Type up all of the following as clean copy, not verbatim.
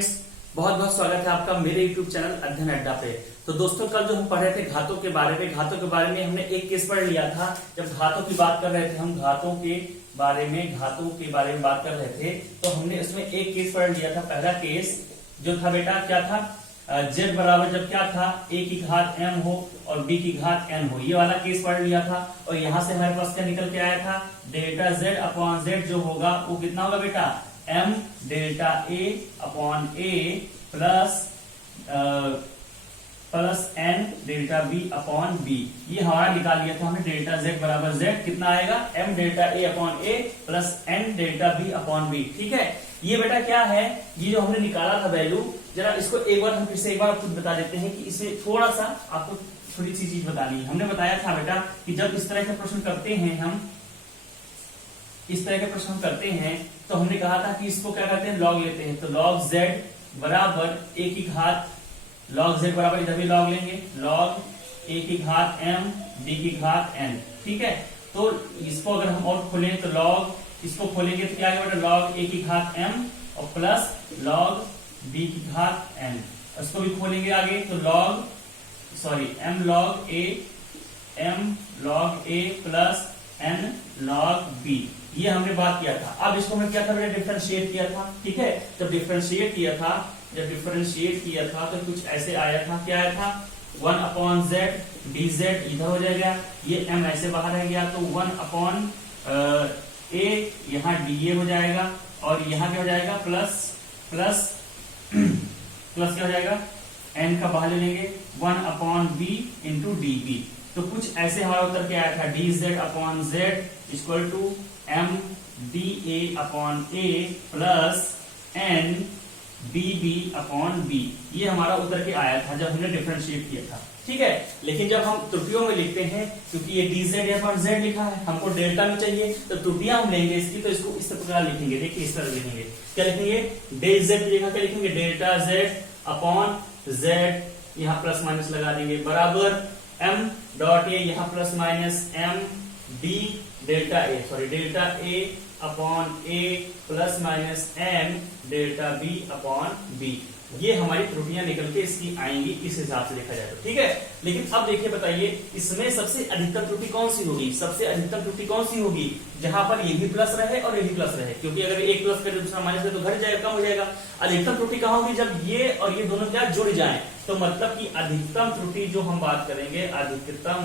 Friends, बहुत बहुत स्वागत है आपका मेरे YouTube चैनल अध्ययन अड्डा पे। तो दोस्तों, कल जो हम पढ़ रहे थे घातों के बारे में हमने एक केस पढ़ लिया था। जब घातों की बात कर रहे थे, हम घातों के बारे में बात कर रहे थे, तो हमने उसमें एक केस पढ़ लिया था। पहला केस जो था बेटा क्या था, z बराबर जब क्या था a की घात m हो और b की घात n हो, ये वाला केस पढ़ लिया था। और यहाँ से हमारे पास क्या निकल के आया था, डेल्टा z अपॉन z जो होगा वो कितना होगा बेटा, m delta a upon a plus n delta b upon b। ये हमारा निकाल लिया था हमने। डेल्टा z बराबर z कितना आएगा, m delta a upon a plus n delta b upon b। ठीक है, ये बेटा क्या है, ये जो हमने निकाला था वैल्यू, जरा इसको एक बार हम फिर से एक बार खुद बता देते हैं कि इसे थोड़ा सा आपको थोड़ी सी चीज बतानी है। हमने बताया था बेटा कि जब इस तरह के प्रश्न करते हैं, हम इस तरह के प्रश्न करते हैं, तो हमने कहा था कि इसको क्या करते हैं, लॉग लेते हैं। तो लॉग z बराबर a की घात, लॉग z बराबर इधर भी लॉग लेंगे, लॉग a की घात m b की घात n। ठीक है, तो इसको अगर हम और खोलें तो लॉग, इसको खोलेंगे तो क्या आएगा बेटा, लॉग a की घात m और प्लस लॉग b की घात n। इसको भी खोलेंगे आगे तो m log a plus n log b। ये हमने बात किया था। अब इसको हमने क्या था बेटा, डिफरेंशिएट किया था। ठीक है, जब डिफरेंशिएट किया था तो कुछ ऐसे आया था। क्या आया था, 1 अपॉन z dz इधर हो जाएगा, ये m ऐसे बाहर रह गया, तो 1 अपॉन a यहाँ dA हो जाएगा, और यहाँ क्या हो जाएगा, प्लस क्या हो जाएगा, n का बाहर ले लेंगे, 1 अपॉन b इंटू db। तो कुछ ऐसे हमारा उत्तर क्या आया था, dz upon z equal to m dA upon a plus n db upon b। ये हमारा उत्तर के आया था जब हमने डिफरेंशिएट किया था। ठीक है, लेकिन जब हम त्रुटियों में लिखते हैं, क्योंकि ये dz अपॉन z लिखा है, हमको डेल्टा में चाहिए, तो त्रुटियां हम लेंगे इसकी, तो इसको इस प्रकार लिखेंगे। देखिए इस तरह लिखेंगे, क्या लिखेंगे, डेल z की जगह क्या लिखेंगे, डेल्टा z अपॉन z, यहाँ प्लस माइनस लगा देंगे, बराबर m डॉट a, यहाँ plus minus m d delta a upon a plus minus m delta b upon b। ये हमारी त्रुटियां निकल के इसकी आएंगी, इस हिसाब से देखा जाए तो। ठीक है, लेकिन अब देखिए, बताइए इसमें सबसे अधिकतम त्रुटि कौन सी होगी, सबसे अधिकतम त्रुटि कौन सी होगी, जहां पर ये भी प्लस रहे और ये भी प्लस रहे, क्योंकि अगर एक प्लस करे दूसरा माइनस करे तो घट जाएगा, कम हो जाएगा। अधिकतम त्रुटि कहां होगी, जब ये और ये दोनों क्या जुड़ जाए। तो मतलब की अधिकतम त्रुटि जो हम बात करेंगे, अधिकतम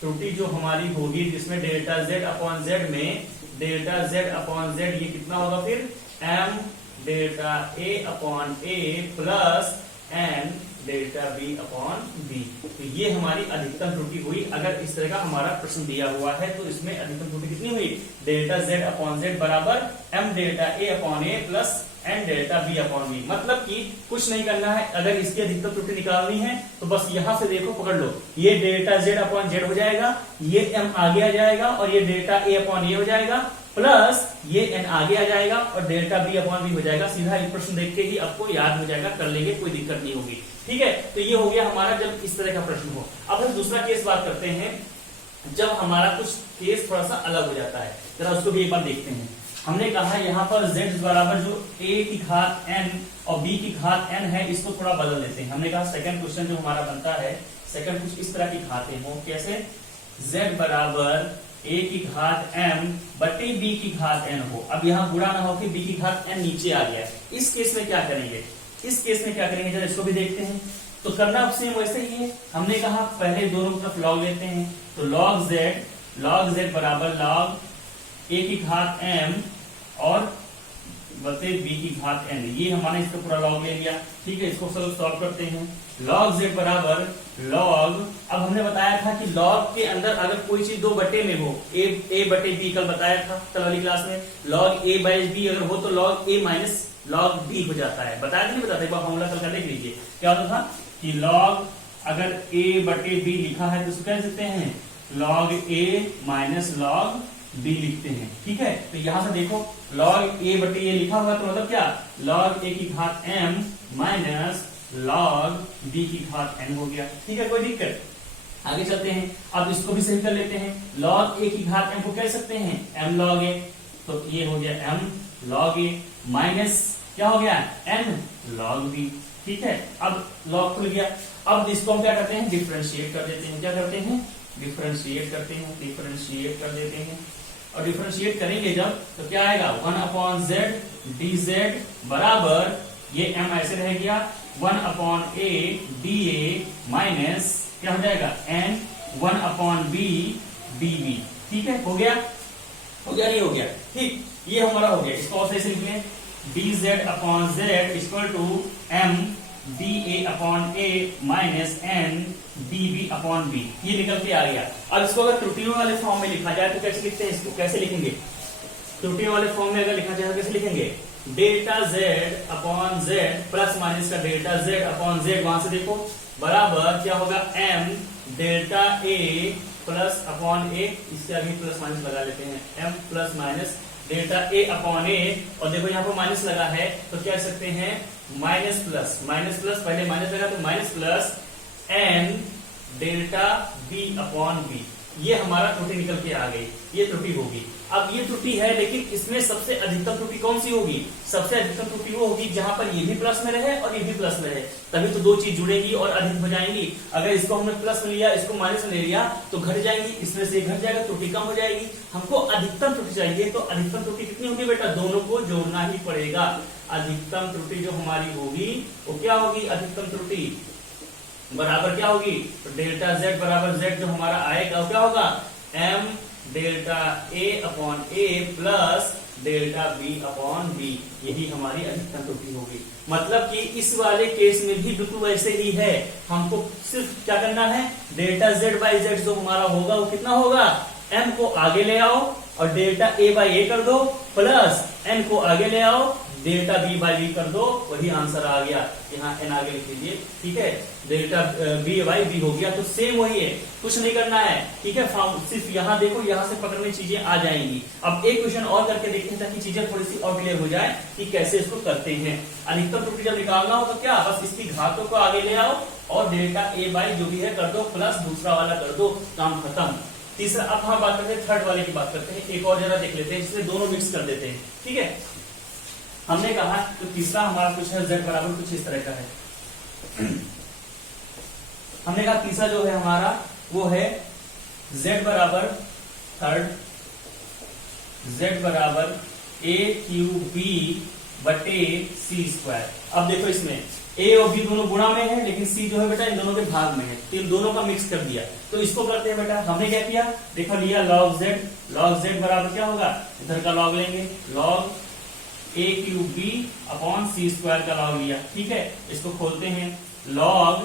त्रुटि जो हमारी होगी, जिसमें डेल्टा z अपॉन z में डेल्टा z अपॉन z ये कितना होगा, फिर m delta a upon a plus n delta b upon b। तो ये हमारी अधिकतम त्रुटि हुई। अगर इस तरह का हमारा प्रश्न दिया हुआ है तो इसमें अधिकतम त्रुटि कितनी हुई, डेल्टा z अपॉन z बराबर m delta a upon a plus n delta b upon b। मतलब कि कुछ नहीं करना है, अगर इसकी अधिकतम त्रुटि निकालनी है तो बस यहां से देखो, पकड़ लो, ये डेल्टा z अपॉन z हो जाएगा, ये m आगे आ जाएगा, और ये डेल्टा a अपॉन a हो जाएगा, प्लस ये n आगे आ जाएगा, और डेल्टा b अपॉन b हो जाएगा। सीधा एक प्रश्न देख के ही आपको याद हो जाएगा, कर लेंगे, कोई दिक्कत नहीं होगी। ठीक है, तो ये हो गया हमारा जब इस तरह का प्रश्न हो। अब हम दूसरा केस बात करते हैं, जब हमारा कुछ केस थोड़ा सा अलग हो जाता है, जरा उसको भी एक बार देखते हैं। हमने कहा यहाँ पर z बराबर जो a की घात n और b की घात n है, इसको थोड़ा बदल देते हैं। हमने कहा सेकंड क्वेश्चन जो हमारा बनता है, सेकंड कुछ इस तरह की घातें हो, कैसे, z बराबर a की घात m बटे b की घात n हो। अब यहाँ बुरा ना हो कि b की घात n नीचे आ गया है। इस केस में क्या करेंगे, जरा इसको भी देखते हैं। तो करना अब सेम वैसे ही है। हमने कहा पहले दोनों तरफ लॉग लेते हैं, तो लॉग z बराबर लॉग a की घात m और बटे b की घात n। ये हमारे इसका पूरा लॉग ले लिया। ठीक है, इसको सॉल्व करते हैं। लॉग z बराबर लॉग, अब हमने बताया था कि लॉग के अंदर अगर कोई चीज दो बटे में हो, a बटे b, कल बताया था कल वाली क्लास में, लॉग a बाई b अगर हो तो log a minus log b हो जाता है। बताया नहीं बताता, एक बार फॉर्मूला कल का देख लीजिए। क्या होता था कि लॉग अगर a बटे b लिखा है तो कह सकते हैं log a minus log b लिखते हैं। ठीक है, तो यहां से देखो log a बटे ये लिखा हुआ, तो मतलब क्या, log a की घात m माइनस log b की घात n हो गया। ठीक है, कोई दिक्कत, आगे चलते हैं। अब इसको भी सही कर लेते हैं। log a की घात m को कह सकते हैं m log a, तो ये हो गया m log a माइनस क्या हो गया, n log b, ठीक है। अब log खुल गया, अब इसको हम क्या करते हैं, डिफरेंशिएट कर देते हैं। क्या करते हैं, डिफरेंशिएट करते हैं, डिफरेंशिएट कर देते हैं। और डिफरेंशिएट करेंगे जब तो क्या आएगा, 1/z dz बराबर, ये m ऐसे रह गया, 1/a dA माइनस क्या हो जाएगा, n 1/b dB, ठीक है। हो गया, हो गया नहीं हो गया, ठीक, ये हमारा हो गया। इसको और ऐसे लिख लें, dz/z equal to m dA/a minus n dB/b, ये निकल के आ गया। अब इसको अगर त्रुटियों वाले फॉर्म में लिखा जाए तो कैसे लिखते हैं, इसको कैसे लिखेंगे, त्रुटियों वाले फॉर्म में अगर लिखा जाए तो कैसे लिखेंगे, डेल्टा z/z प्लस माइनस का डेल्टा z/z, वहां से देखो बराबर क्या होगा, m delta a plus upon a, इससे आगे प्लस माइनस लगा लेते हैं, m plus minus delta a upon a, और देखो यहाँ पर माइनस लगा है तो क्या कह सकते हैं, माइनस प्लस, माइनस प्लस, पहले माइनस लगा तो minus plus n delta b upon b, ये हमारा त्रुटि निकल के आ गई, ये त्रुटि होगी। अब ये त्रुटि है, लेकिन इसमें सबसे अधिकतम त्रुटि कौन सी होगी, सबसे अधिकतम त्रुटि वो होगी जहां पर ये भी प्लस में रहे और ये भी प्लस में रहे, तभी तो दो चीज जुड़ेगी और अधिक हो जाएंगी। अगर इसको हमने प्लस में लिया, इसको माइनस में ले लिया तो घट जाएंगी, इसमें से घट जाएगा, त्रुटि कम हो जाएगी। हमको अधिकतम त्रुटि चाहिए, तो अधिकतम त्रुटि कितनी होगी बेटा, दोनों को जोड़ना ही पड़ेगा। अधिकतम त्रुटि जो हमारी होगी वो क्या होगी, अधिकतम त्रुटि बराबर क्या होगी, तो डेल्टा z बराबर z जो हमारा आएगा वो क्या होगा, m delta a upon a प्लस डेल्टा b अपॉन b, यही हमारी अधिकतम त्रुटि होगी। मतलब कि इस वाले केस में भी बिल्कुल वैसे ही है, हमको सिर्फ क्या करना है, डेल्टा z बाई z जो हमारा होगा वो कितना होगा, m को आगे ले आओ और डेल्टा a बाई a कर दो, प्लस n को आगे ले आओ, डेल्टा b बाई b कर दो, वही आंसर आ गया। यहाँ n आगे लिख लीजिए, ठीक है, डेल्टा b बाई b हो गया, तो सेम वही है, कुछ नहीं करना है, ठीक है। सिर्फ यहाँ देखो, यहाँ से पकड़ने चीजें आ जाएंगी। अब एक क्वेश्चन और करके देखते हैं ताकि चीजें थोड़ी सी और क्लियर हो जाए कि कैसे इसको करते हैं। अधिकतम त्रुटि जब निकालना हो तो क्या, बस इसकी घातों को आगे ले आओ और डेल्टा a बाई जो भी है कर दो, प्लस दूसरा वाला कर दो, काम खत्म। तीसरा, अब हम बात करते हैं थर्ड वाले की बात करते हैं, एक और जरा देख लेते हैं, जिसमें दोनों मिक्स कर देते हैं, ठीक है। हमने कहा तो तीसरा हमारा कुछ है z बराबर कुछ इस तरह का है। हमने कहा तीसरा जो है हमारा वो है z बराबर थर्ड, z बराबर a क्यूब b बटे c स्क्वायर। अब देखो इसमें a और b दोनों गुणा में है, लेकिन c जो है बेटा इन दोनों के भाग में है, तो इन दोनों का मिक्स कर दिया। तो इसको करते हैं बेटा, हमने क्या किया, देखो लिया log z बराबर क्या होगा, इधर का log लेंगे, log a cube b upon c square का log लिया, ठीक है। इसको खोलते हैं, log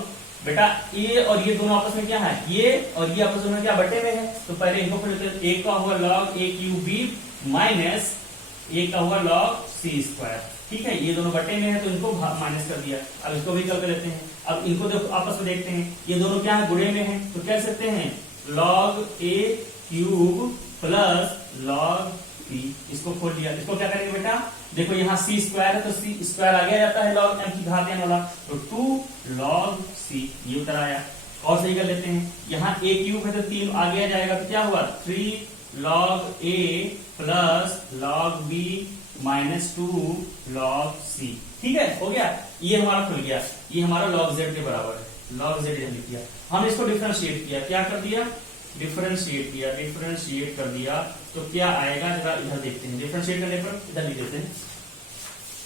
बेटा ये और ये दोनों आपस में क्या है, ये और ये आपस में क्या बटे में है, तो पहले इनको खोल लेते हैं। a का हुआ log a cube b minus a का हुआ log c स्क्वायर, ठीक है। ये दोनों बटे में है तो इनको माइनस कर दिया। अब इसको भी कर लेते हैं, अब इनको आपस में देखते हैं, ये दोनों क्या है, गुणे में है, तो कह सकते हैं log a cube plus log b। इसको खोल दिया, इसको क्या करेंगे बेटा, देखो यहाँ c स्क्वायर है तो c स्क्वायर आगे जाता है log m की घात n वाला, तो 2 log c, ये उतर आया। और सही कर लेते हैं, यहाँ a क्यूब है तो 3 आगे आ जाएगा, तो क्या हुआ 3 log a plus log b minus 2 log c, ठीक है, हो गया। ये हमारा खुल गया, ये हमारा log z के बराबर है, log z लिख दिया। हमने इसको डिफरेंशिएट किया, क्या कर दिया, डिफरेंशिएट किया, डिफरेंशिएट कर दिया तो क्या आएगा, जरा इधर देखते हैं। डिफरेंशिएट करने पर इधर लिख देते हैं,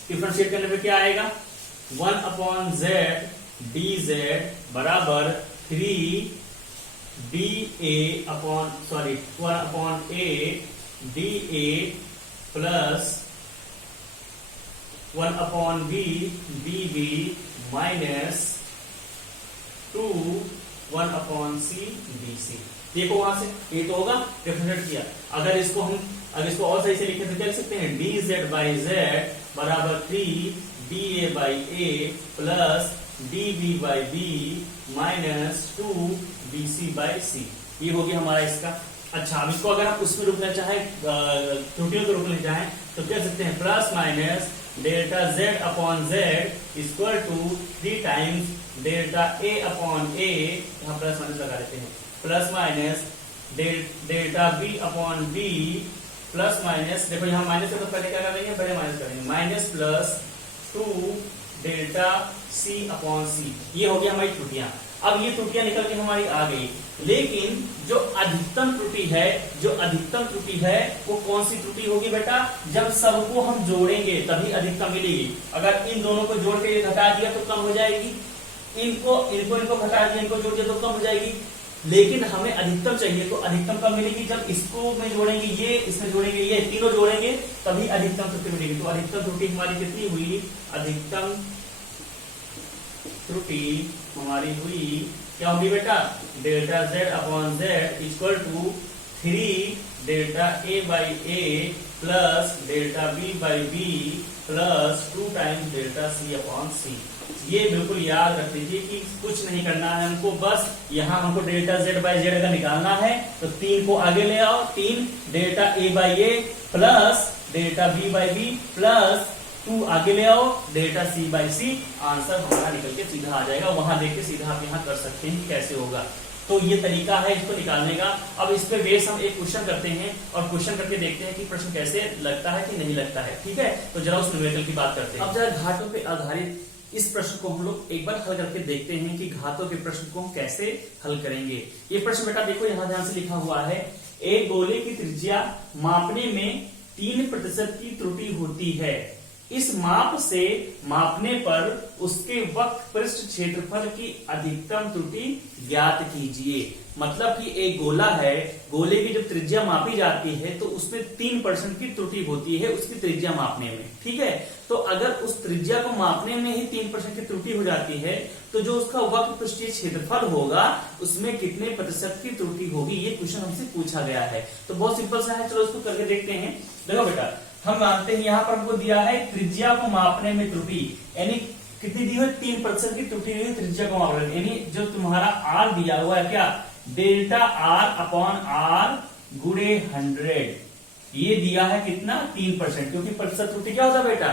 डिफरेंशिएट करने पर क्या आएगा, 1/z dz बराबर 3 dA upon 1/a dA plus 1/b dB minus 2 1/c dc। देखो वहां से ये तो होगा, डिफरेंशिएट किया। अगर इसको और सही से लिखे तो क्या लिख सकते हैं, dz बाई z बराबर 3 dA by a plus dB by b minus 2 dc by c, ये हो गया हमारा इसका। अच्छा, अब इसको अगर आप उसमें रुकना चाहे, त्रुटियों को रुकना चाहे तो कह सकते हैं plus minus delta z upon z equal to 3 times delta a upon a, यहाँ प्लस माइनस लगा देते हैं, plus minus delta b upon b plus minus, देखो यहाँ माइनस है तो पहले क्या करेंगे, पहले माइनस करेंगे, minus plus 2 delta C upon C. ये हो गया हमारी त्रुटियां। अब ये त्रुटियां निकल के हमारी आ गई, लेकिन जो अधिकतम त्रुटि है वो कौन सी त्रुटि होगी बेटा? जब सबको हम जोड़ेंगे तभी अधिकतम मिलेगी। अगर इन दोनों को जोड़ के घटा दिया तो कम हो जाएगी, इनको घटा दिया, इनको जोड़ दिया तो कम हो जाएगी। लेकिन हमें अधिकतम चाहिए, तो अधिकतम कब मिलेगी? जब इसको में जोड़ेंगे ये, इसमें जोड़ेंगे ये, तीनों जोड़ेंगे तभी अधिकतम त्रुटि मिलेगी। तो अधिकतम त्रुटि हमारी कितनी हुई? अधिकतम त्रुटि हमारी हुई क्या होगी बेटा? Delta z upon z equal to 3 delta a by a प्लस delta b by b plus 2 times delta c upon c। ये बिल्कुल याद रख लीजिए कि कुछ नहीं करना है हमको, बस यहाँ हमको डेल्टा z बाई z का निकालना है। तो 3 को आगे ले आओ, 3 डेल्टा a बाई a प्लस delta b by b plus 2 आगे ले आओ, delta c by c। Answer हमारा निकल के सीधा आ जाएगा। वहां देख के सीधा आप यहाँ कर सकते हैं कैसे होगा। तो ये तरीका है इसको निकालने का। अब इस पे बेस हम एक क्वेश्चन करते हैं और क्वेश्चन करके देखते हैं कि प्रश्न कैसे लगता है कि नहीं लगता है। ठीक है, तो जरा उस न्यूमेरिकल की बात करते हैं। अब जरा घातों पे आधारित इस प्रश्न को हम लोग एक बार हल करके देखते हैं कि घातों के प्रश्न को हम कैसे हल करेंगे। ये प्रश्न बेटा देखो यहाँ ध्यान से लिखा हुआ है, एक गोले की त्रिज्या मापने में 3% की त्रुटि होती है। इस माप से मापने पर उसके वक्र पृष्ठ क्षेत्रफल की अधिकतम त्रुटि ज्ञात कीजिए। मतलब कि एक गोला है, गोले की जब त्रिज्या मापी जाती है तो उसमें 3% की त्रुटि होती है उसकी त्रिज्या मापने में। ठीक है, तो अगर उस त्रिज्या को मापने में ही 3% की त्रुटि हो जाती है तो जो उसका वक्र पृष्ठीय क्षेत्रफल होगा उसमें कितने प्रतिशत की त्रुटि होगी, ये क्वेश्चन हमसे पूछा गया है। तो बहुत सिंपल सा है, चलो इसको करके देखते हैं। देखो बेटा, हम मानते हैं यहाँ पर हमको दिया है त्रिज्या को मापने में त्रुटि, यानी कितनी दी हुई? 3% की त्रुटि हुई त्रिज्या को मापने में। यानी जो तुम्हारा r दिया हुआ है क्या? डेल्टा r अपॉन r गुणे 100, ये दिया है कितना? 3%। क्योंकि प्रतिशत त्रुटि क्या होता है बेटा?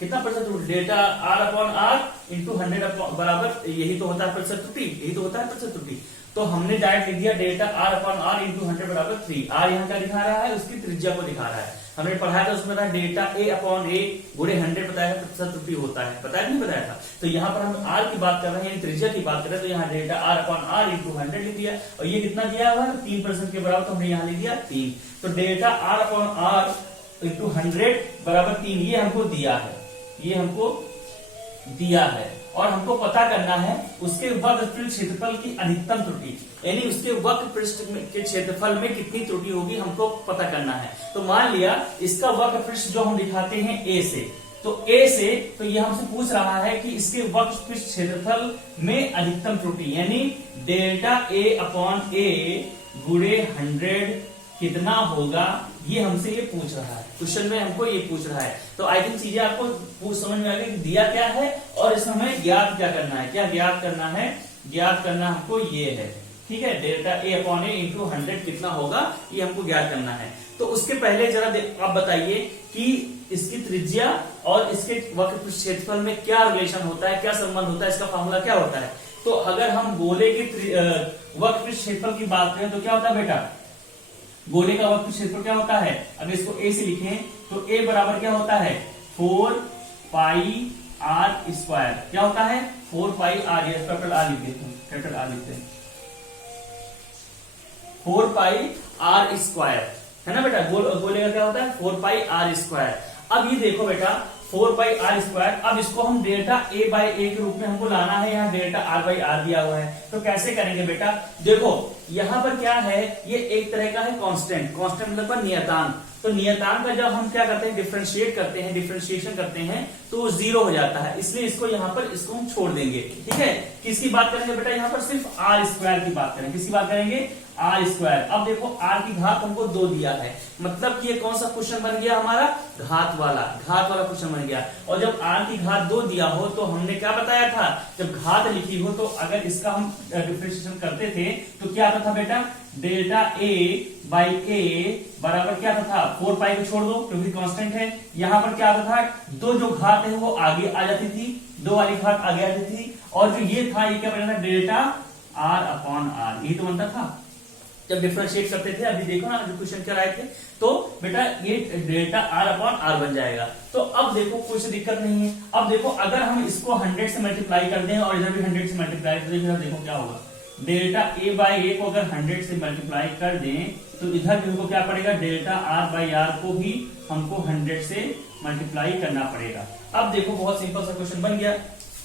कितना प्रतिशत त्रुटि? Delta r upon r into 100 बराबर, यही तो होता है प्रतिशत त्रुटि, यही तो होता है प्रतिशत त्रुटि। तो हमने डायरेक्ट लिख दिया delta r upon r into 100 बराबर 3। r यहाँ क्या दिखा रहा है? उसकी त्रिज्या को दिखा रहा है। हमने पढ़ाया था उसमें था डेल्टा a अपॉन a गुणे 100 बताया था प्रतिशत त्रुटि होता है, बताया नहीं बताया था। तो यहाँ पर हम r की बात कर रहे हैं, त्रिज्या की बात कर रहे हैं, तो यहाँ delta r upon r into 100 लिख दिया। और ये कितना दिया हुआ है? 3% के बराबर, तो हमने यहाँ लिख दिया 3। तो delta r upon r into 100 बराबर 3, ये हमको दिया है, ये हमको दिया है। और हमको पता करना है उसके वक्र पृष्ठ क्षेत्रफल की अधिकतम त्रुटि, यानी उसके वक्र पृष्ठ के क्षेत्रफल में कितनी त्रुटि होगी हमको पता करना है। तो मान लिया इसका वक्र पृष्ठ जो हम दिखाते हैं a से, तो a से, तो ये हमसे पूछ रहा है कि इसके वक्र पृष्ठ क्षेत्रफल में अधिकतम त्रुटि, यानी डेल्टा a अपॉन a गुणे 100 कितना होगा, ये हमसे ये पूछ रहा है। क्वेश्चन में हमको ये पूछ रहा है। तो आई थिंक चीजें आपको समझ में आ गई कि दिया क्या है और इसमें हमें ज्ञात क्या करना है। क्या ज्ञात करना है? ज्ञात करना हमको ये है। ठीक है, delta a upon a into 100 कितना होगा, ये हमको ज्ञात करना है। तो उसके पहले जरा आप बताइए कि इसकी त्रिज्या और इसके वक्र पृष्ठ क्षेत्रफल में क्या रिलेशन होता है, क्या संबंध होता है, इसका फॉर्मूला क्या होता है। तो अगर हम गोले के वक्र पृष्ठ क्षेत्रफल की बात करें तो क्या होता है बेटा? गोले का वक्र क्षेत्रफल क्या होता है? अगर इसको a से लिखें तो a बराबर क्या होता है? 4 पाई r स्क्वायर। क्या होता है? 4 पाई r, कैपिटल r लिखते हैं, कैपिटल r लिखते हैं, 4 पाई r स्क्वायर, है ना बेटा? गोले का क्या होता है? 4 पाई r स्क्वायर। अब ये देखो बेटा, 4 पाई r स्क्वायर, अब इसको हम डेल्टा a बाई a के रूप में हमको लाना है। यहाँ डेल्टा r बाई r दिया हुआ है, तो कैसे करेंगे बेटा? देखो यहाँ पर क्या है, ये एक तरह का है कांस्टेंट, कांस्टेंट मतलब नियतांक। तो नियतांक का जब हम क्या करते हैं, डिफरेंशिएट करते हैं, डिफरेंशिएशन करते हैं, तो वो 0 हो जाता है। इसलिए इसको यहाँ पर इसको हम छोड़ देंगे। ठीक है, किसकी बात करेंगे बेटा? यहाँ पर सिर्फ r स्क्वायर की बात करेंगे। किसकी बात करेंगे? r square. अब देखो r की घात हमको 2 दिया है, मतलब कि ये कौन सा क्वेश्चन बन गया हमारा? घात वाला क्वेश्चन बन गया। और जब r की घात 2 दिया हो तो हमने क्या बताया था? जब घात लिखी हो तो अगर इसका हम डिफरेंशिएशन करते थे तो क्या आता था बेटा? डेल्टा a बाई a बराबर क्या आता था? 4 पाई को छोड़ दो क्योंकि कांस्टेंट है। यहाँ पर क्या आता था? 2 जो घात है वो आगे आ जाती थी, 2 वाली घात आगे आ जाती थी। और जो ये था, ये क्या बना था? डेल्टा r अपॉन r, यही तो बनता था। जब डिफरेंशिएट करते थे, अभी देखो ना जो क्वेश्चन क्या आए थे, तो बेटा ये डेल्टा आर अपॉन आर बन जाएगा। तो अब देखो कोई सी दिक्कत नहीं है। अब देखो अगर हम इसको 100 से मल्टीप्लाई कर दें और इधर भी 100 से मल्टीप्लाई कर दें, देखो क्या होगा, डेल्टा ए बाई ए को अगर 100 से मल्टीप्लाई कर दें तो इधर भी हमको क्या पड़ेगा, डेल्टा आर बाई आर को भी हमको 100 से मल्टीप्लाई करना पड़ेगा। अब देखो बहुत सिंपल सा क्वेश्चन बन गया।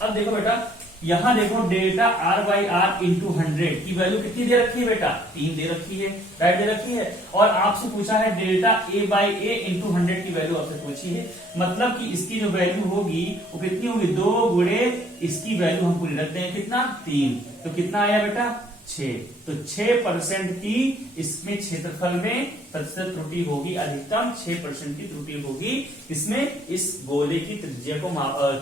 अब देखो बेटा यहां देखो delta R by R into 100 की वैल्यू कितनी दे रखी है बेटा, 3 दे रखी है, राइट दे रखी है। और आपसे पूछा है delta A by A into 100 की वैल्यू आपसे पूछी है, मतलब कि इसकी जो वैल्यू होगी वो कितनी होगी, 2 गुणे इसकी वैल्यू हम पूरी रखते हैं कितना, 3। तो कितना आया बेटा, 6। तो 6% की इसमें क्षेत्रफल में प्रतिशत त्रुटि होगी, अधिकतम 6% की त्रुटि होगी। इसमें इस गोले की त्रिज्या को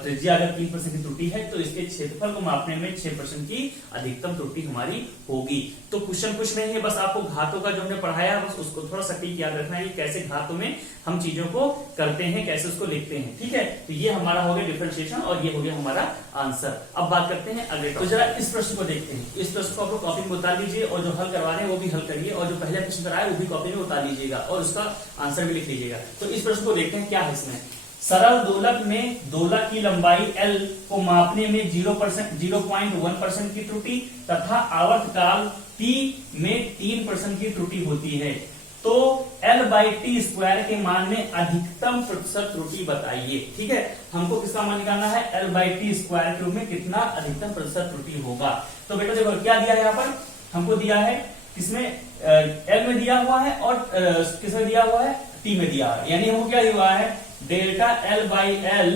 त्रिज्या अगर 3% की त्रुटि है तो इसके क्षेत्रफल को मापने में 6% की अधिकतम त्रुटि हमारी होगी। तो क्वेश्चन कुछ नहीं है, बस आपको घातों का जो हमने पढ़ाया बस उसको थोड़ा सटीक याद रखना है कि कैसे घातों में हम चीजों को करते हैं, कैसे उसको लिखते हैं, ठीक है। तो ये हमारा हो गया डिफरेंशिएशन और ये हो गया हमारा आंसर। अब बात करते हैं अगले। तो जरा इस प्रश्न को देखते हैं। इस प्रश्न को आप लोग कॉपी में उतार लीजिए और जो हल करवा रहे हैं वो भी हल करिए, और जो पहले प्रश्न कराया वो भी कॉपी में उतार लीजिएगा और उसका आंसर भी लिख लीजिएगा। तो इस प्रश्न को देखते हैं क्या है इसमें। सरल दोलक में दोलक की लंबाई L को मापने में 0.1% की त्रुटि तथा आवर्तकाल T में 3% की त्रुटि होती है, तो L/T² के मान में अधिकतम प्रतिशत त्रुटि बताइए। ठीक है, हमको किसका मान निकालना है, L/T² के रूप में कितना अधिकतम प्रतिशत त्रुटि होगा। तो बेटा देखो क्या दिया है, यहाँ पर हमको दिया है किसमें, L में दिया हुआ है और किसमें दिया हुआ है, T में दिया है। यानी हमको क्या हुआ है, डेल्टा L/L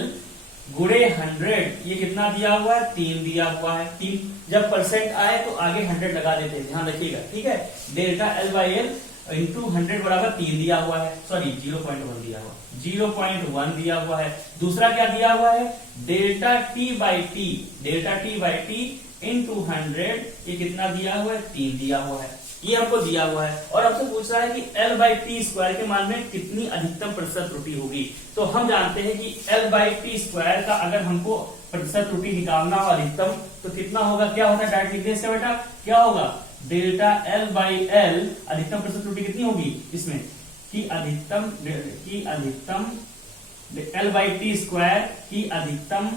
गुणे 100, ये कितना दिया हुआ है, 3 दिया हुआ है। 3 जब परसेंट आए तो आगे 100 लगा देते हैं, ध्यान रखिएगा। ठीक है, डेल्टा L/L इंटू 100 बराबर 3 दिया हुआ है, सॉरी 0.1 दिया हुआ, 0.1 दिया हुआ है। दूसरा क्या दिया हुआ है, डेल्टा T/T इंटू 100, ये कितना दिया हुआ है, 3 दिया हुआ है, ये हमको दिया हुआ है। और आपसे पूछ रहा है कि L/T² के मान में कितनी अधिकतम प्रतिशत त्रुटि होगी। तो हम जानते हैं कि L/T² का अगर हमको प्रतिशत त्रुटि निकालना हो अधिकतम, तो कितना होगा, क्या होता है, डायरेक्ट लिख दें बेटा, क्या होगा, डेल्टा L/L अधिकतम प्रतिशत त्रुटि कितनी होगी इसमें, कि अधिकतम L/T² की अधिकतम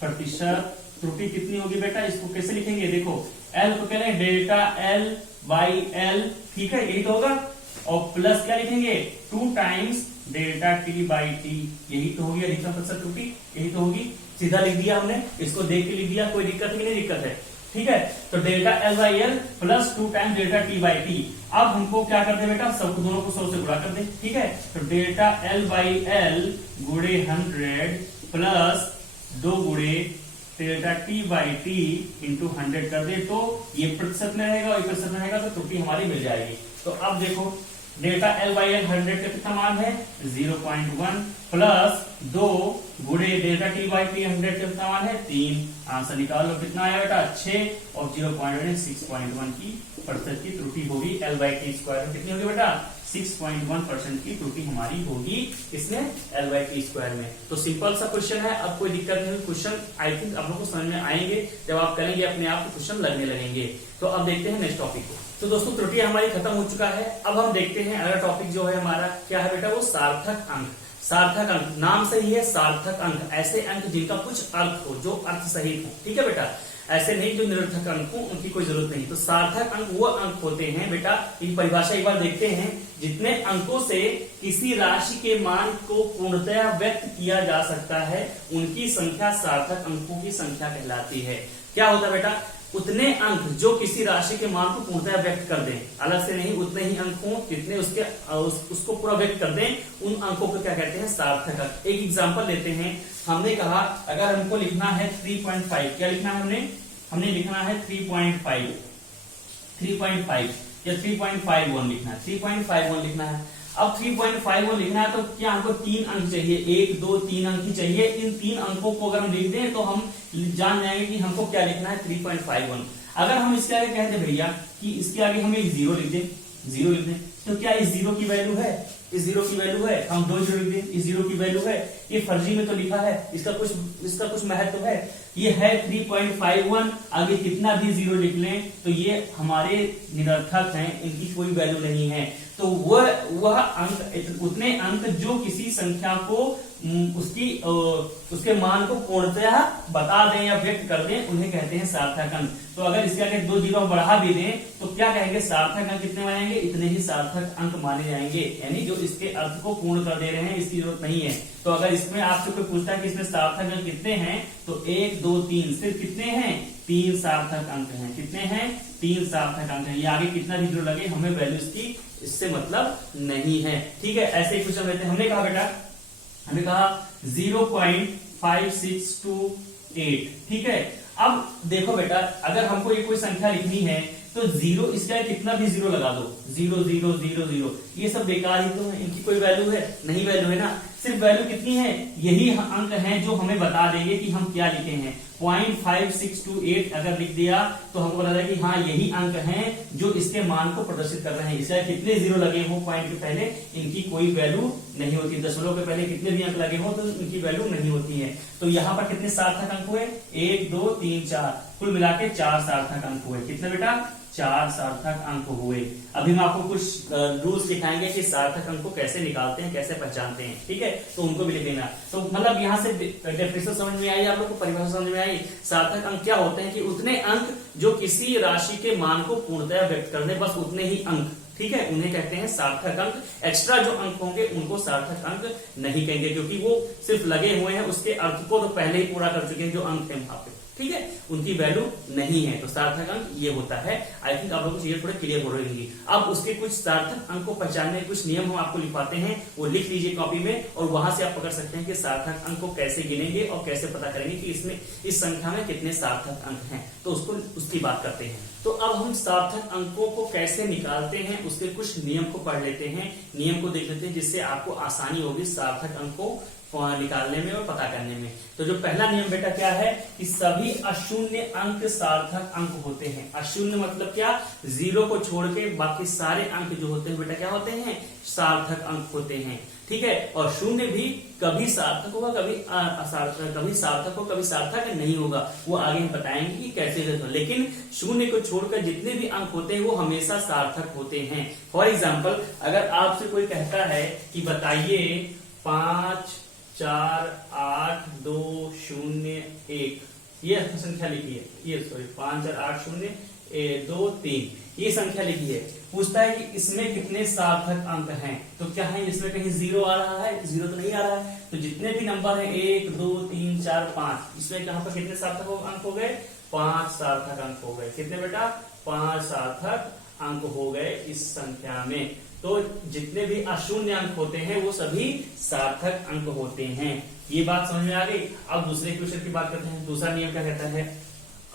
प्रतिशत त्रुटि कितनी होगी बेटा, इसको कैसे लिखेंगे, देखो L को कह रहे हैं डेल्टा L/L, ठीक है, यही तो होगा, और प्लस क्या लिखेंगे, 2 टाइम्स डेल्टा T/T, यही तो होगी अधिकतम प्रतिशत त्रुटि, यही तो होगी। सीधा लिख दिया हमने, इसको देख के लिख दिया, कोई दिक्कत नहीं दिक्कत है। ठीक है, तो delta L/L plus 2 times delta T/T। अब हमको क्या कर दे बेटा, सब दोनों को 100 से गुणा कर दे। ठीक है, तो डेल्टा L/L गुणे 100 प्लस 2 गुणे डेल्टा T/T इंटू 100 कर दे, तो ये प्रतिशत में रहेगा और प्रतिशत में रहेगा, तो त्रुटि हमारी मिल जाएगी। तो अब देखो डेल्टा L/L 100 का कितना मान है, 0.1 प्लस 2 गुणे डेल्टा T/T 100 का कितना मान है, 3। आंसर निकाल लो, कितना आया बेटा, 6 और 0.1 6.1 की प्रतिशत की त्रुटि होगी। L/T² में कितनी होगी बेटा, 6.1% की त्रुटि हमारी होगी इसमें L/T² में। तो सिंपल सा क्वेश्चन है, अब कोई दिक्कत नहीं। क्वेश्चन आई थिंक आप लोग को समझ में आएंगे, जब आप करेंगे अपने आप क्वेश्चन लगने लगेंगे। तो अब देखते हैं नेक्स्ट टॉपिक को। तो दोस्तों त्रुटि हमारी खत्म हो चुका है। अब हम देखते हैं अगला टॉपिक जो है हमारा क्या है बेटा, वो सार्थक अंक। सार्थक अंक, नाम से ही है सार्थक अंक, ऐसे अंक जिनका कुछ अर्थ हो, जो अर्थ सहित हो। ठीक है बेटा, ऐसे नहीं जो निरर्थक अंक हो, उनकी कोई जरूरत नहीं। तो सार्थक अंक वो अंक होते हैं बेटा, इनकी परिभाषा एक बार देखते हैं, जितने अंकों से किसी राशि के मान को पूर्णतया व्यक्त किया जा सकता है, उनकी संख्या सार्थक अंकों की संख्या कहलाती है। क्या होता है बेटा, उतने अंक जो किसी राशि के मान को पूर्णतया व्यक्त कर दें, अलग से नहीं, उतने ही अंक हों जितने उसको पूरा व्यक्त कर दें, उन अंकों को क्या कहते हैं, सार्थक अंक। एक एग्जांपल लेते हैं, हमने कहा अगर हमको लिखना है 3.5, क्या लिखना है हमने लिखना है 3.5 या 3.51 लिखना है, 3.51 लिखना है। अब 3.51 लिखना है तो क्या हमको 3 अंक चाहिए, 1 2 3 अंक ही चाहिए। इन 3 अंकों को अगर हम लिख दें तो हम जान जाएंगे कि हमको क्या लिखना है, 3.51। अगर हम इसके आगे कह दें भैया कि इसके आगे हम एक 0 लिख दें, 0 लिख दें, तो क्या इस 0 की वैल्यू है, इस 0 की वैल्यू है, हम 2 0 लिख दें, इस 0 की वैल्यू है, ये फर्जी में तो लिखा है, इसका कुछ महत्व है। ये है 3.51, आगे कितना भी जीरो लिख लें तो ये हमारे निरर्थक हैं, इनकी कोई वैल्यू नहीं है। तो वह अंक, उतने अंक जो किसी संख्या को उसके मान को पूर्णतः बता दें या व्यक्त कर दें, उन्हें कहते हैं सार्थक अंक। तो अगर इसके आगे 2 जीरो बढ़ा भी दें तो क्या कहेंगे, सार्थक अंक कितने मानेंगे, इतने ही सार्थक अंक माने जाएंगे, यानी जो इसके अर्थ को पूर्ण कर दे रहे हैं, इसकी जरूरत नहीं है। तो अगर इसमें आपसे कोई पूछता है कि इसमें सार्थक अंक कितने हैं, तो 1 2 3 सिर्फ कितने हैं, 3 सार्थक अंक हैं। कितने हैं, 3 सार्थक अंक हैं। ये आगे कितना भी जीरो लगे हमें वैल्यू इसकी इससे मतलब नहीं है। ठीक है, ऐसे ही क्वेश्चन लेते हैं। हमने कहा बेटा, हमने कहा 0.5628, ठीक है। अब देखो बेटा, अगर हमको ये कोई संख्या लिखनी है तो जीरो, इसका कितना भी जीरो लगा दो, 0 0 0 0, ये सब बेकार ही तो है, इनकी कोई वैल्यू है नहीं, वैल्यू है ना। सिर्फ वैल्यू कितनी है, यही अंक हैं जो हमें बता देंगे कि हम क्या लिखे हैं। 0.5628 अगर लिख दिया तो हमको बता देगा कि हाँ यही अंक हैं जो इसके मान को प्रदर्शित कर रहे हैं। इसलिए कितने जीरो लगे हो पॉइंट के पहले, इनकी कोई वैल्यू नहीं होती। दशमलव के पहले कितने भी अंक लगे हो तो इनकी वैल्यू नहीं होती है। तो यहाँ पर कितने सार्थक अंक हुए, 1 2 3 4, कुल मिला के 4 सार्थक अंक हुए। कितने बेटा, 4 सार्थक अंक हुए। अभी हम आपको कुछ रूल्स सिखाएंगे कि सार्थक अंक को कैसे निकालते हैं, कैसे पहचानते हैं, ठीक है। तो उनको भी लिख लेना। तो मतलब यहाँ से डेफिनेशन समझ में आई, आप लोग को परिभाषा समझ में आई। सार्थक अंक क्या होते हैं कि उतने अंक जो किसी राशि के मान को पूर्णतः व्यक्त कर दे, बस उतने ही अंक, ठीक है, उन्हें कहते हैं सार्थक अंक। एक्स्ट्रा जो अंक होंगे उनको सार्थक अंक नहीं कहेंगे, क्योंकि वो सिर्फ लगे हुए हैं, उसके अर्थ को तो पहले ही पूरा कर चुके हैं जो अंक है वहां पे, ठीक है, उनकी वैल्यू नहीं है। तो सार्थक अंक ये होता है। आई थिंक आप लोगों को चीजें थोड़े क्लियर हो रही होंगी। अब उसके कुछ सार्थक अंक को पहचानने के कुछ नियम हम आपको लिखवाते हैं, वो लिख लीजिए कॉपी में, और वहां से आप पकड़ सकते हैं कि सार्थक अंक को कैसे गिनेंगे और कैसे पता करेंगे कि इसमें इस संख्या में कितने सार्थक अंक हैं। तो उसकी बात करते हैं। तो अब हम सार्थक अंकों को कैसे निकालते हैं उसके कुछ नियम को पढ़ लेते हैं, नियम को देख लेते हैं, जिससे आपको आसानी होगी सार्थक अंक को निकालने में और पता करने में। तो जो पहला नियम बेटा क्या है कि सभी अशून्य अंक सार्थक अंक होते हैं। अशून्य मतलब क्या, जीरो को छोड़ के बाकी सारे अंक जो होते हैं बेटा क्या होते हैं, सार्थक अंक होते हैं, ठीक है। और शून्य भी कभी सार्थक होगा, कभी असार्थक, कभी सार्थक हो, कभी सार्थक नहीं होगा। वो आगे हम बताएंगे कि कैसे होगा। लेकिन शून्य को छोड़कर जितने भी अंक होते हैं वो हमेशा सार्थक होते हैं। फॉर एग्जाम्पल, अगर आपसे कोई कहता है कि बताइए 5 4 8 2 0 1, ये संख्या लिखी है, ये सॉरी 5 4 8 0 2 3, ये संख्या लिखी है। पूछता है कि इसमें कितने सार्थक अंक हैं, तो क्या है, इसमें कहीं जीरो आ रहा है, जीरो तो नहीं आ रहा है। तो जितने भी नंबर हैं 1 2 3 4 5, इसमें कहां पर कितने सार्थक अंक हो गए, 5 सार्थक अंक हो गए। कितने बेटा, 5 सार्थक अंक हो गए इस संख्या में। तो जितने भी अशून्य अंक होते हैं वो सभी सार्थक अंक होते हैं। ये बात समझ में आ गई। अब दूसरे क्वेश्चन की बात करते हैं। दूसरा नियम क्या कहता है,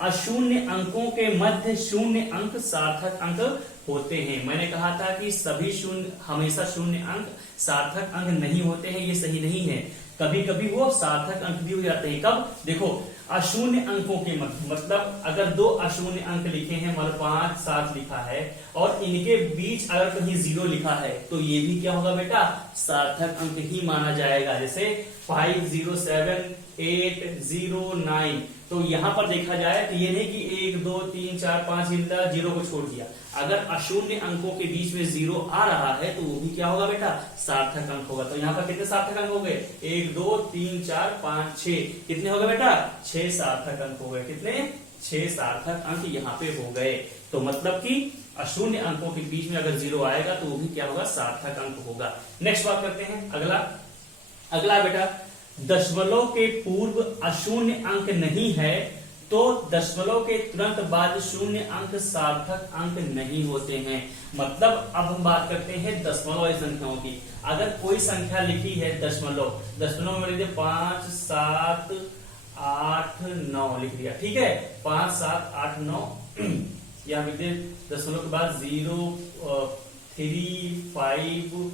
अशून्य अंकों के मध्य शून्य अंक सार्थक अंक होते हैं। मैंने कहा था कि सभी शून्य, हमेशा शून्य अंक सार्थक अंक नहीं होते हैं, ये सही नहीं है। कभी कभी वो सार्थक अंक भी हो जाते हैं। कब, देखो, अशून्य अंकों के मध्य, मतलब अगर 2 अशून्य अंक लिखे हैं, मतलब 5 7 लिखा है, और इनके बीच अगर कहीं 0 लिखा है, तो ये भी क्या होगा बेटा, सार्थक अंक ही माना जाएगा। जैसे 5 0 7 8 0 9, तो यहां पर देखा जाए तो ये नहीं कि 1 2 3 4 5 गिनता, 0 को छोड़ दिया। अगर अशून्य अंकों के बीच में 0 आ रहा है तो वो भी क्या होगा बेटा, सार्थक अंक होगा। तो यहाँ पर कितने सार्थक अंक हो गए, 1 2 3 4 5 6, कितने हो गए बेटा, 6 सार्थक अंक हो गए। कितने, 6 सार्थक अंक यहाँ पे हो गए। तो मतलब कि अशून्य अंकों के बीच में अगर 0 आएगा तो वो भी क्या होगा, सार्थक अंक होगा। नेक्स्ट बात करते हैं। अगला बेटा, दशमलव के पूर्व अशून्य अंक नहीं है तो दशमलव के तुरंत बाद शून्य अंक सार्थक अंक नहीं होते हैं। मतलब अब हम बात करते हैं दशमलव वाली संख्याओं की। अगर कोई संख्या लिखी है दशमलव में लिखिए 5 7 8 9 लिख दिया, ठीक है, 5 7 8 9 या लिखिए दशमलव के बाद 0 3 5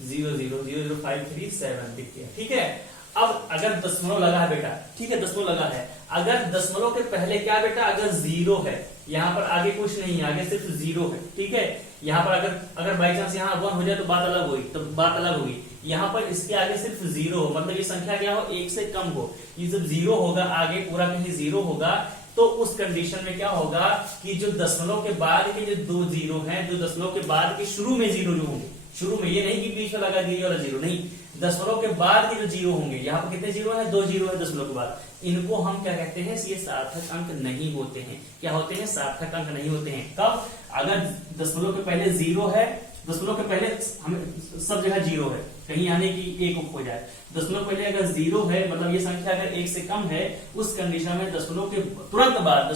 0 0 0 0 5 3 7 लिख दिया, ठीक है। अब अगर दशमलव लगा है बेटा, ठीक है, दशमलव लगा है, अगर दशमलव के पहले क्या बेटा, अगर 0 है, यहाँ पर आगे कुछ नहीं है, आगे सिर्फ 0 है, ठीक है, यहाँ पर अगर बाई चांस यहाँ 1 हो जाए तो बात अलग होगी, तो बात अलग होगी। यहाँ पर इसके आगे सिर्फ 0 हो, मतलब ये संख्या क्या हो, 1 से कम हो। ये जब 0 होगा, आगे पूरा कहीं 0 होगा, तो उस कंडीशन में क्या होगा कि जो दशमलव के बाद के जो 2 जीरो हैं, जो दशमलव के बाद के शुरू में 0 जो होंगे, शुरू में, ये नहीं कि बीच में लगा दिए वाला 0 नहीं, दशमलव के बाद के जो 0 होंगे, यहाँ पर कितने 0 है, 2 0 है दशमलव के बाद, इनको हम क्या कहते हैं, ये सार्थक अंक नहीं होते हैं। क्या होते हैं, सार्थक अंक नहीं होते हैं। कब, अगर दशमलव के पहले 0 है, दशमलव के पहले हमें सब जगह 0 है, कहीं यानी कि 1 हो जाए, दशमलव पहले अगर 0 है, मतलब ये संख्या अगर 1 से कम है, उस कंडीशन में दशमलव के तुरंत बाद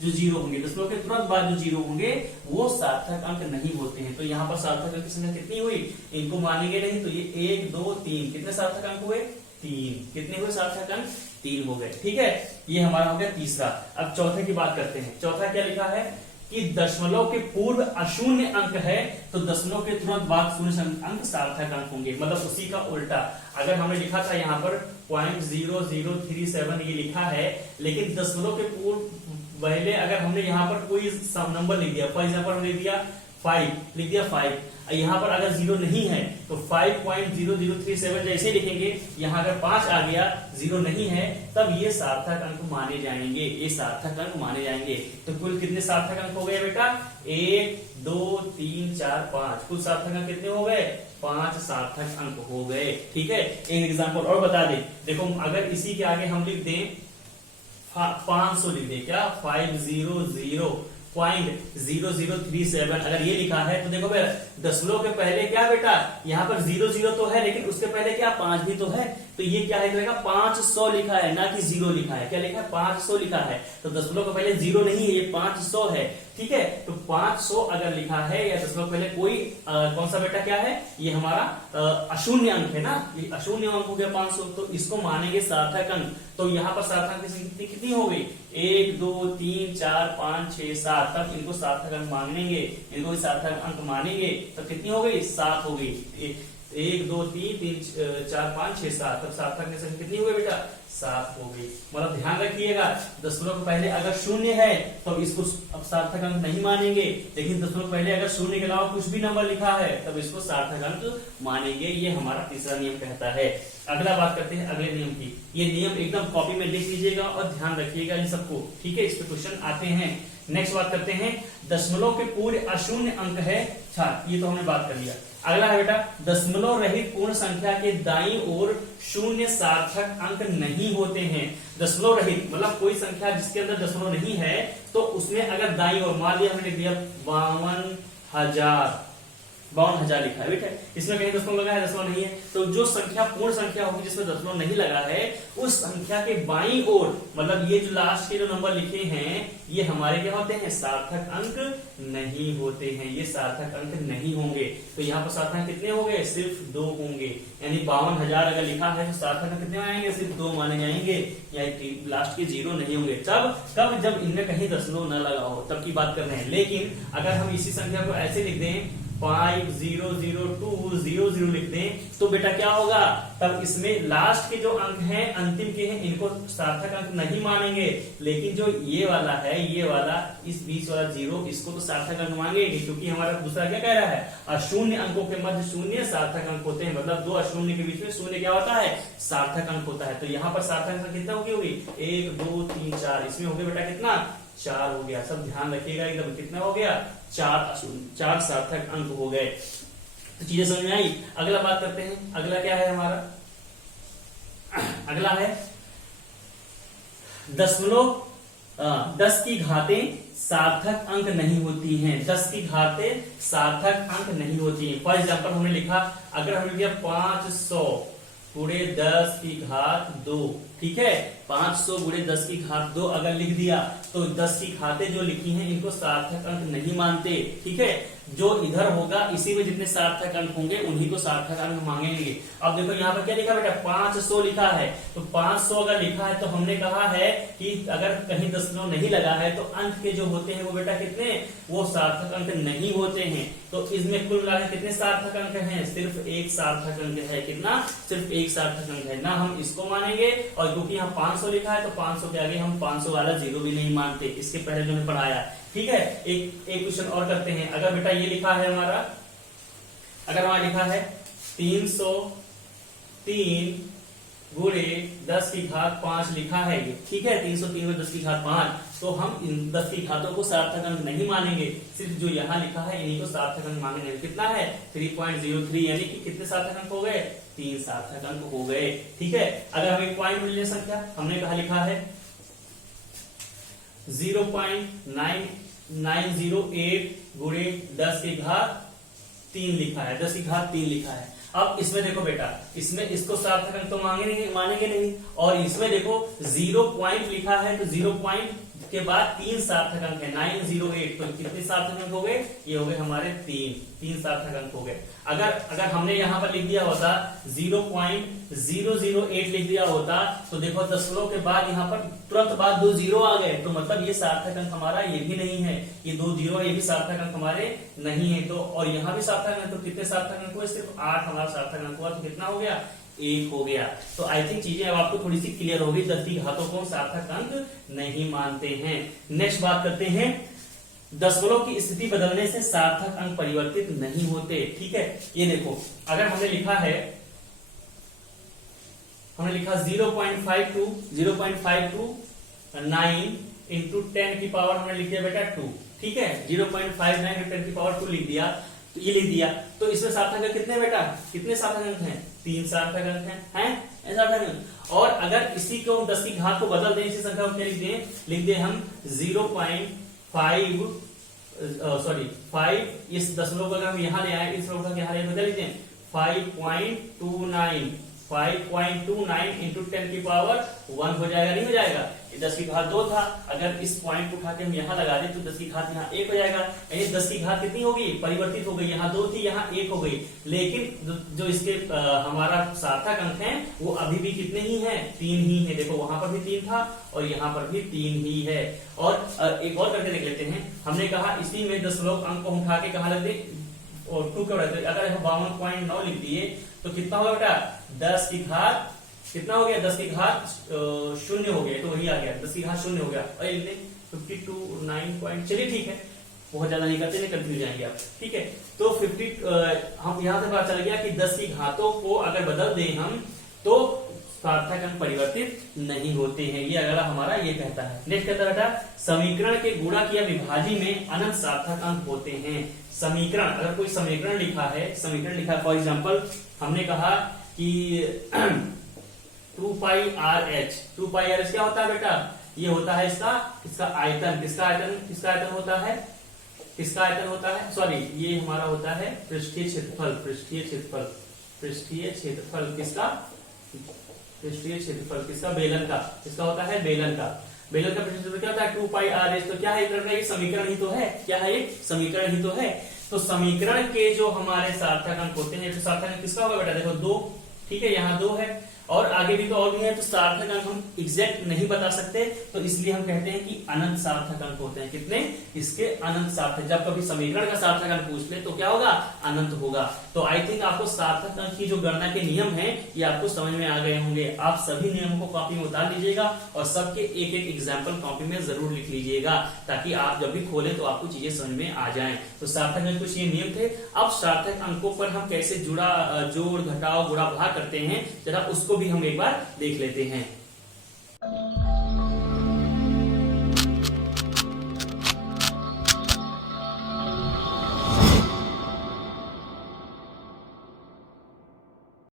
जो 0 होंगे, दशमलव के तुरंत बाद जो 0 होंगे, वो सार्थक अंक नहीं होते हैं। तो यहाँ पर सार्थक अंक की संख्या कितनी हुई, इनको मानेंगे नहीं, तो ये 1 2 3 कितने सार्थक अंक हुए, 3। कितने हुए सार्थक अंक, 3 हो गए। ठीक है, ये हमारा हो गया तीसरा। अब चौथे की बात करते हैं। चौथा क्या लिखा है कि दशमलव के पूर्व अशून्य अंक है, तो दशमलव के तुरंत बाद शून्य अंक सार्थक अंक होंगे, मतलब उसी का उल्टा। अगर हमने लिखा था यहाँ पर 0.0037 ये लिखा है, लेकिन दशमलव के पूर्व पहले अगर हमने यहाँ पर कोई नंबर लिख दिया, फॉर एग्जाम्पल हमने दिया 5, लिख दिया 5, यहाँ पर अगर 0 नहीं है तो 5.0037 जैसे लिखेंगे, यहाँ अगर 5 आ गया, 0 नहीं है, तब ये सार्थक अंक माने जाएंगे, ये सार्थक अंक माने जाएंगे। तो कुल कितने सार्थक अंक हो गए बेटा, 1 2 3 4 5, कुल सार्थक अंक कितने हो गए, 5 सार्थक अंक हो गए। ठीक है, एक एग्जाम्पल और बता दे, देखो अगर इसी के आगे हम लिख दें 500, लिख दे क्या, 500.0037 अगर ये लिखा है, तो देखो भाई दशमलव के पहले क्या बेटा, यहाँ पर 0 तो है, लेकिन उसके पहले क्या 5 भी तो है, तो ये क्या है, 500 लिखा है, ना कि 0 लिखा है। क्या लिखा है, 500 लिखा है, तो दशमलव के पहले 0 नहीं है, ये 500 है। ठीक है, तो 500 अगर लिखा है या दशमलव पहले कोई कौन सा बेटा क्या है, ये हमारा अशून्य अंक है ना, ये अशून्य अंक हो गया 500, तो इसको मानेंगे सार्थक अंक। तो यहाँ पर सार्थक अंक की संख्या कितनी हो गई, 1 2 3 4 5 6 7, तब इनको सार्थक अंक मानेंगे, इनको सार्थक अंक मानेंगे, तो कितनी हो गई, 7 हो गई। 1 2 3 4 5 6 7, तब सार्थक की संख्या कितनी हो गई बेटा, 7 हो गई। मतलब ध्यान रखिएगा, दशमलव के पहले अगर 0 है तो इसको अब सार्थक अंक नहीं मानेंगे, लेकिन दशमलव पहले अगर 0 के अलावा कुछ भी नंबर लिखा है, तब इसको सार्थक अंक मानेंगे। ये हमारा तीसरा नियम कहता है। अगला बात करते हैं अगले नियम की। ये नियम एकदम कॉपी में लिख लीजिएगा और ध्यान रखिएगा इन सबको। ठीक है, इस पे क्वेश्चन आते हैं। नेक्स्ट बात करते हैं, दशमलव के पूरे अशून्य अंक है, अच्छा ये तो हमने बात कर लिया। अगला है बेटा, दशमलव रहित पूर्ण संख्या के दाईं ओर शून्य सार्थक अंक नहीं होते हैं। दशमलव रहित मतलब कोई संख्या जिसके अंदर दशमलव नहीं है, तो उसमें अगर दाईं ओर, मान लिया हमने लिख दिया 52,000 लिखा है, ठीक है, इसमें कहीं दशमलव लगा है, दशमलव नहीं है, तो जो संख्या पूर्ण संख्या होगी जिसमें दशमलव नहीं लगा है, उस संख्या के बाईं ओर, मतलब ये जो लास्ट के जो नंबर लिखे हैं, ये हमारे क्या होते हैं, सार्थक अंक नहीं होते हैं, ये सार्थक अंक नहीं होंगे। तो यहाँ पर सार्थक अंक कितने हो गए, सिर्फ 2 होंगे, यानी 52,000 अगर लिखा है तो सार्थक अंक कितने आएंगे, सिर्फ 2 माने जाएंगे, या लास्ट के 0 नहीं होंगे। कब जब इनमें कहीं दशमलव न लगा हो, तब की बात कर रहे हैं। लेकिन अगर हम इसी संख्या को ऐसे लिख दें 500200 लिख दें, तो बेटा क्या होगा, तब इसमें लास्ट के जो अंक हैं, अंतिम के हैं, इनको सार्थक अंक नहीं मानेंगे, लेकिन जो ये वाला है, ये वाला इस बीच वाला 0, इसको तो सार्थक अंक मानेंगे, क्योंकि हमारा दूसरा क्या कह रहा है, अशून्य अंकों के मध्य शून्य सार्थक अंक होते हैं, मतलब 2 अशून्य के बीच में शून्य क्या होता है, सार्थक अंक होता है। तो यहाँ पर सार्थक अंक कितना होगी, 1 2 3 4, इसमें हो गया बेटा कितना, 4 हो गया। सब ध्यान रखिएगा, एकदम कितना हो गया, 4 सार्थक अंक हो गए। तो चीजें समझ में आई। अगला बात करते हैं, अगला क्या है हमारा, अगला है दशमलव 10 की घातें सार्थक अंक नहीं होती हैं, 10 की घातें सार्थक अंक नहीं होती हैं। फॉर एग्जाम्पल हमने लिखा, अगर हमने लिखा 500 गुणे 10 की घात 2, ठीक है, 500 गुणे 10 की घात 2 अगर लिख दिया, तो 10 की घातें जो लिखी हैं, इनको सार्थक अंक नहीं मानते। ठीक है, जो इधर होगा, इसी में जितने सार्थक अंक होंगे, उन्हीं को सार्थक अंक मांगेंगे। अब देखो यहाँ पर क्या लिखा बेटा, 500 लिखा है, तो 500 अगर लिखा है, तो हमने कहा है कि अगर कहीं दशमलव नहीं लगा है, तो अंक के जो होते हैं वो बेटा कितने, वो सार्थक अंक नहीं होते हैं। तो इसमें कुल मिलाकर कितने सार्थक अंक हैं, सिर्फ 1 सार्थक अंक है। कितना, सिर्फ 1 सार्थक अंक है, ना हम इसको मानेंगे और और क्योंकि यहाँ 500 लिखा है तो 500 के आगे हम 500 वाला जीरो भी नहीं मानते, इसके पहले जो हमने पढ़ाया। ठीक है, एक क्वेश्चन और करते हैं। अगर बेटा ये लिखा है हमारा, अगर हमारा लिखा है 303 गुणे 10 की घात 5 लिखा है ये, ठीक है, 303 में 10 की घात 5, तो हम इन 10 की घातों को सार्थक अंक नहीं मानेंगे, सिर्फ जो यहाँ लिखा है इन्हीं को सार्थक अंक मानेंगे। कितना है 3.03, यानी कि कितने सार्थक अंक हो गए, 3 सार्थक अंक हो गए। ठीक है, अगर हमें पॉइंट मिलने संख्या हमने कहा लिखा है 0.9908 गुणे 10 की घात 3 लिखा है, 10 की घात 3 लिखा है। अब इसमें देखो बेटा, इसमें इसको सार्थक अंक तो मानेंगे नहीं, और इसमें देखो 0 पॉइंट लिखा है तो 0 पॉइंट के बाद 3 सार्थक अंक है 908, तो कितने सार्थक अंक हो गए, ये हो गए हमारे 3 सार्थक अंक हो गए। अगर हमने यहाँ पर लिख दिया होता 0.008 लिख दिया होता तो देखो दशमलव के बाद यहाँ पर तुरंत बाद 2 जीरो आ गए, तो मतलब ये सार्थक अंक हमारा ये भी नहीं है, ये 2 जीरो ये भी सार्थक अंक हमारे नहीं है। तो और यहाँ भी सार्थक अंक, तो कितने सार्थक अंक हुए, सिर्फ 8 हमारा सार्थक अंक हुआ, तो कितना हो गया, 1 हो गया। तो आई थिंक चीजें अब आपको थोड़ी सी क्लियर होगी, 10 की घातों को सार्थक अंक नहीं मानते हैं। नेक्स्ट बात करते हैं, दशमलव की स्थिति बदलने से सार्थक अंक परिवर्तित नहीं होते। ठीक है, ये देखो अगर हमने लिखा 0.529 इंटू 10 की पावर हमने लिख दिया बेटा 2, ठीक है, 0.59 इंटू 10 की पावर 2 लिख दिया, तो ये लिख दिया, तो इसमें सार्थक अंक कितने बेटा, कितने सार्थक अंक हैं, 3 सार्थक अंक हैं ऐसा सार्थक अंक। और अगर इसी को 10 की घात को बदल दें, इसी संख्या को क्या लिख दें हम 5 इस दशमलव को अगर हम यहाँ ले आए, इस दशमलव का यहाँ ले तो क्या लिखते हैं 5.29 इंटू 10 की पावर 1 हो जाएगा, नहीं हो जाएगा, 10 की घात 2 था, अगर इस पॉइंट को उठा के हम यहाँ लगा दें तो 10 की घात यहाँ 1 हो जाएगा, यानी 10 की घात कितनी होगी, परिवर्तित हो गई, यहाँ 2 थी यहाँ 1 हो गई। लेकिन जो इसके हमारा सार्थक अंक है वो अभी भी कितने ही हैं, 3 ही है। देखो वहां पर भी 3 था और यहाँ पर भी 3 ही है। और एक और करके देख लेते हैं, हमने कहा इसी में दशमलव अंक को उठा के कहा लग दे और 2 के बढ़ाते, अगर 52.9 लिख दिए तो कितना होगा बेटा, 10 की घात कितना हो गया, 10 की घात 0 हो गया, तो वही आ गया, 10 की घात 0 हो गया। और 52.9 पॉइंट, चलिए ठीक है, बहुत ज्यादा नहीं करते, नहीं कंफ्यूज जाएंगे आप। ठीक है, तो 50 हम यहां से पता चल गया कि 10 की घातों को अगर बदल दें हम तो सार्थक अंक परिवर्तित नहीं होते हैं, ये अगला हमारा ये कहता है। नेक्स्ट कहता है बेटा, समीकरण के गुणक या विभाजी में अनंत सार्थक अंक होते हैं। समीकरण, अगर कोई समीकरण लिखा है, फॉर एग्जाम्पल हमने कहा कि 2πRh क्या होता है बेटा, ये होता है इसका आयतन, किसका आयतन होता है, सॉरी ये हमारा होता है पृष्ठीय क्षेत्रफल, किसका बेलन का, किसका होता है बेलन का पृष्ठीय क्षेत्रफल क्या होता है 2πRh। तो क्या है, एक समीकरण ही तो है, क्या है, एक समीकरण ही तो है। तो समीकरण के जो हमारे सार्थक अंक होते हैं, तो सार्थक अंक किसका होगा बेटा, देखो 2, ठीक है, यहाँ 2 है और आगे भी तो और भी है, तो सार्थक अंक हम एग्जैक्ट नहीं बता सकते, तो इसलिए हम कहते हैं कि अनंत सार्थक अंक होते हैं। कितने, इसके अनंत सार्थक, जब कभी समीकरण का सार्थक अंक पूछ ले तो क्या होगा, अनंत होगा। तो आई थिंक आपको सार्थक अंक की जो गणना के नियम है ये आपको समझ में आ गए होंगे। आप सभी नियमों को कॉपी में उतार लीजिएगा और सबके एक एक एग्जाम्पल कॉपी में जरूर लिख लीजिएगा, ताकि आप जब भी खोलें तो आपको चीजें समझ में आ जाएं। तो सार्थक अंक कुछ ये नियम थे। अब सार्थक अंकों पर हम कैसे जोड़ घटाव गुणा भाग करते हैं, जरा उसको भी हम एक बार देख लेते हैं।